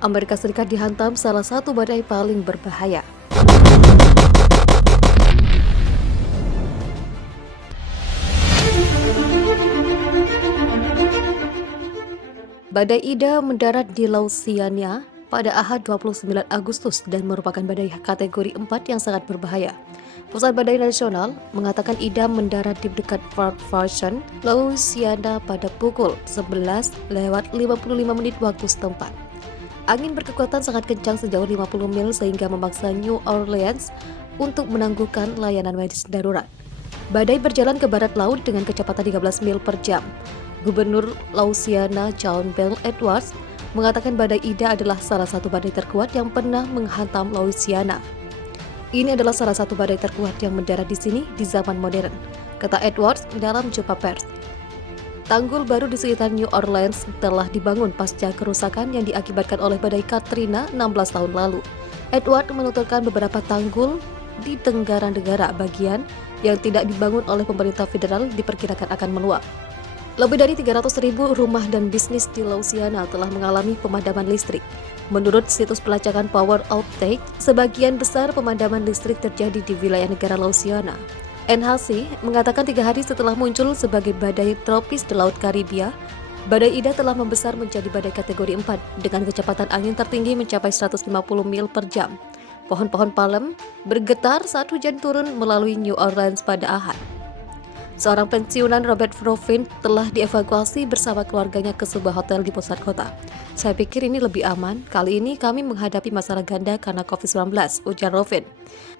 Amerika Serikat dihantam salah satu badai paling berbahaya. Badai Ida mendarat di Louisiana pada Ahad 29 Agustus dan merupakan badai kategori 4 yang sangat berbahaya. Pusat Badai Nasional mengatakan Ida mendarat di dekat Fort Vashon, Louisiana pada pukul 11:55 waktu setempat. Angin berkekuatan sangat kencang sejauh 50 mil sehingga memaksa New Orleans untuk menangguhkan layanan medis darurat. Badai berjalan ke barat laut dengan kecepatan 13 mil per jam. Gubernur Louisiana John Bel Edwards mengatakan badai Ida adalah salah satu badai terkuat yang pernah menghantam Louisiana. Ini adalah salah satu badai terkuat yang mendarat di sini di zaman modern, kata Edwards dalam jumpa pers. Tanggul baru di sekitar New Orleans telah dibangun pasca kerusakan yang diakibatkan oleh badai Katrina 16 tahun lalu. Edwards menuturkan beberapa tanggul di Tenggara negara bagian yang tidak dibangun oleh pemerintah federal diperkirakan akan meluap. Lebih dari 300.000 rumah dan bisnis di Louisiana telah mengalami pemadaman listrik. Menurut situs pelacakan Power Outage, sebagian besar pemadaman listrik terjadi di wilayah negara Louisiana. NHC mengatakan 3 hari setelah muncul sebagai badai tropis di Laut Karibia, badai Ida telah membesar menjadi badai kategori 4 dengan kecepatan angin tertinggi mencapai 150 mil per jam. Pohon-pohon palem bergetar saat hujan turun melalui New Orleans pada Ahad. Seorang pensiunan Robert Ruffin telah dievakuasi bersama keluarganya ke sebuah hotel di pusat kota. Saya pikir ini lebih aman, kali ini kami menghadapi masalah ganda karena COVID-19, ujar Ruffin.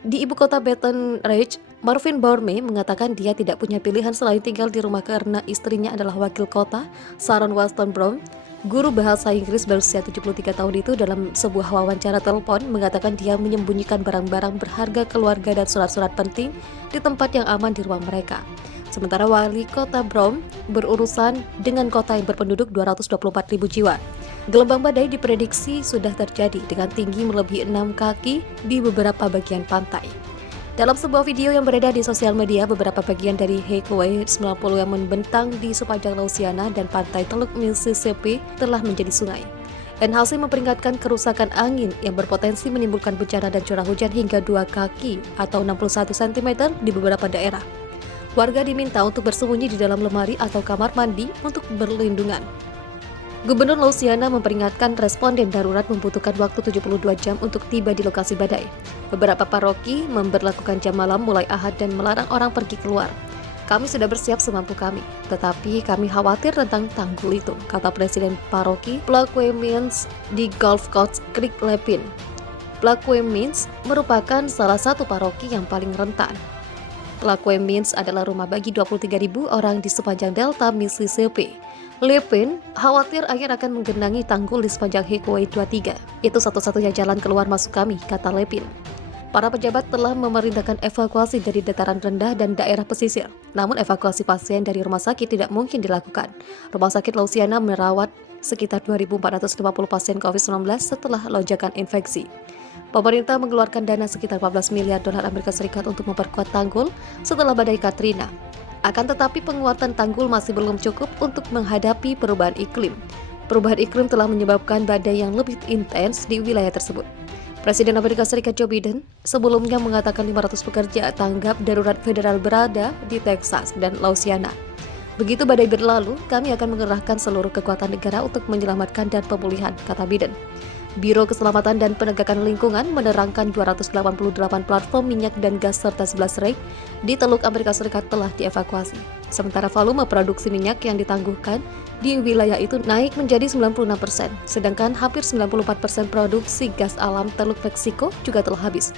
Di ibu kota Baton Rouge, Marvin Bourme mengatakan dia tidak punya pilihan selain tinggal di rumah karena istrinya adalah wakil kota, Sharon Walton Brown. Guru bahasa Inggris berusia 73 tahun itu dalam sebuah wawancara telepon mengatakan dia menyembunyikan barang-barang berharga keluarga dan surat-surat penting di tempat yang aman di rumah mereka. Sementara wali kota Brown berurusan dengan kota yang berpenduduk 224.000 jiwa. Gelombang badai diprediksi sudah terjadi dengan tinggi melebihi 6 kaki di beberapa bagian pantai. Dalam sebuah video yang beredar di sosial media, beberapa bagian dari Highway 90 yang membentang di sepanjang Louisiana dan pantai Teluk Mississippi telah menjadi sungai. NHC memperingatkan kerusakan angin yang berpotensi menimbulkan bencana dan curah hujan hingga 2 kaki atau 61 cm di beberapa daerah. Warga diminta untuk bersembunyi di dalam lemari atau kamar mandi untuk berlindungan. Gubernur Louisiana memperingatkan responden darurat membutuhkan waktu 72 jam untuk tiba di lokasi badai. Beberapa paroki memberlakukan jam malam mulai Ahad dan melarang orang pergi keluar. Kami sudah bersiap semampu kami, tetapi kami khawatir tentang tanggul itu, kata Presiden Paroki Plaquemines di Gulf Coast Creek Lepin. Plaquemines merupakan salah satu paroki yang paling rentan. Plaquemines adalah rumah bagi 23.000 orang di sepanjang delta Mississippi. Lepin khawatir air akan menggenangi tanggul di sepanjang Highway 23. Itu satu-satunya jalan keluar masuk kami, kata Lepin. Para pejabat telah memerintahkan evakuasi dari dataran rendah dan daerah pesisir. Namun evakuasi pasien dari rumah sakit tidak mungkin dilakukan. Rumah sakit Louisiana merawat sekitar 2.450 pasien COVID-19 setelah lonjakan infeksi. Pemerintah mengeluarkan dana sekitar 14 miliar dolar Amerika Serikat untuk memperkuat tanggul setelah badai Katrina. Akan tetapi penguatan tanggul masih belum cukup untuk menghadapi perubahan iklim. Perubahan iklim telah menyebabkan badai yang lebih intens di wilayah tersebut. Presiden Amerika Serikat Joe Biden sebelumnya mengatakan 500 pekerja tanggap darurat federal berada di Texas dan Louisiana. Begitu badai berlalu, kami akan mengerahkan seluruh kekuatan negara untuk menyelamatkan dan pemulihan, kata Biden. Biro Keselamatan dan Penegakan Lingkungan menerangkan 288 platform minyak dan gas serta 11 rek di Teluk Amerika Serikat telah dievakuasi. Sementara volume produksi minyak yang ditangguhkan di wilayah itu naik menjadi 96%, sedangkan hampir 94% produksi gas alam Teluk Meksiko juga telah habis.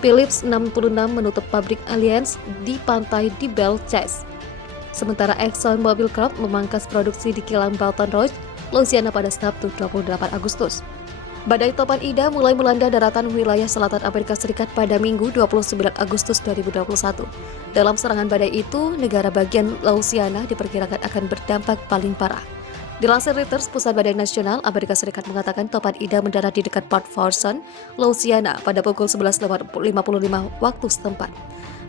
Phillips 66 menutup pabrik Alliance di pantai di Belle Chasse. Sementara Exxon Mobil Corp memangkas produksi di kilang Baton Rouge, Louisiana pada Sabtu 28 Agustus. Badai topan Ida mulai melanda daratan wilayah selatan Amerika Serikat pada Minggu 29 Agustus 2021. Dalam serangan badai itu, negara bagian Louisiana diperkirakan akan berdampak paling parah. Dilansir Reuters, Pusat Badai Nasional Amerika Serikat mengatakan topan Ida mendarat di dekat Port Vashon, Louisiana pada pukul 11.55 waktu setempat.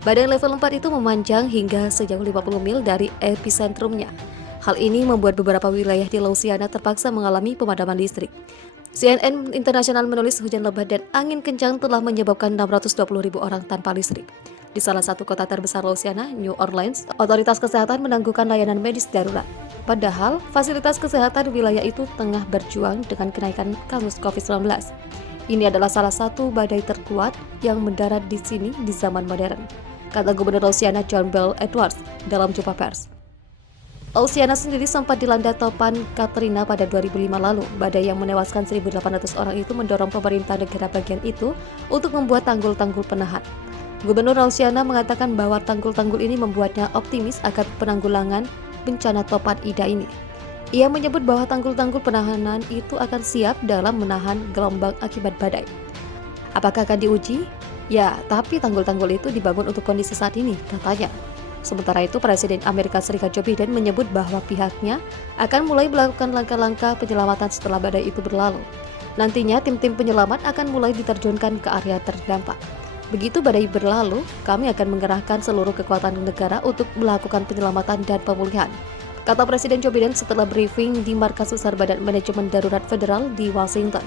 Badai level 4 itu memanjang hingga sejauh 50 mil dari epicentrumnya. Hal ini membuat beberapa wilayah di Louisiana terpaksa mengalami pemadaman listrik. CNN Internasional menulis hujan lebat dan angin kencang telah menyebabkan 620.000 orang tanpa listrik. Di salah satu kota terbesar Louisiana, New Orleans, otoritas kesehatan menangguhkan layanan medis darurat. Padahal, fasilitas kesehatan wilayah itu tengah berjuang dengan kenaikan kasus COVID-19. Ini adalah salah satu badai terkuat yang mendarat di sini di zaman modern, kata Gubernur Louisiana John Bel Edwards dalam jumpa pers. Louisiana sendiri sempat dilanda topan Katrina pada 2005 lalu. Badai yang menewaskan 1.800 orang itu mendorong pemerintah negara bagian itu untuk membuat tanggul-tanggul penahan. Gubernur Louisiana mengatakan bahwa tanggul-tanggul ini membuatnya optimis akan penanggulangan bencana topan Ida ini. Ia menyebut bahwa tanggul-tanggul penahanan itu akan siap dalam menahan gelombang akibat badai. Apakah akan diuji? Ya, tapi tanggul-tanggul itu dibangun untuk kondisi saat ini, katanya. Sementara itu, Presiden Amerika Serikat Joe Biden menyebut bahwa pihaknya akan mulai melakukan langkah-langkah penyelamatan setelah badai itu berlalu. Nantinya, tim-tim penyelamat akan mulai diterjunkan ke area terdampak. Begitu badai berlalu, kami akan mengerahkan seluruh kekuatan negara untuk melakukan penyelamatan dan pemulihan, kata Presiden Joe Biden setelah briefing di Markas Besar Badan Manajemen Darurat Federal di Washington.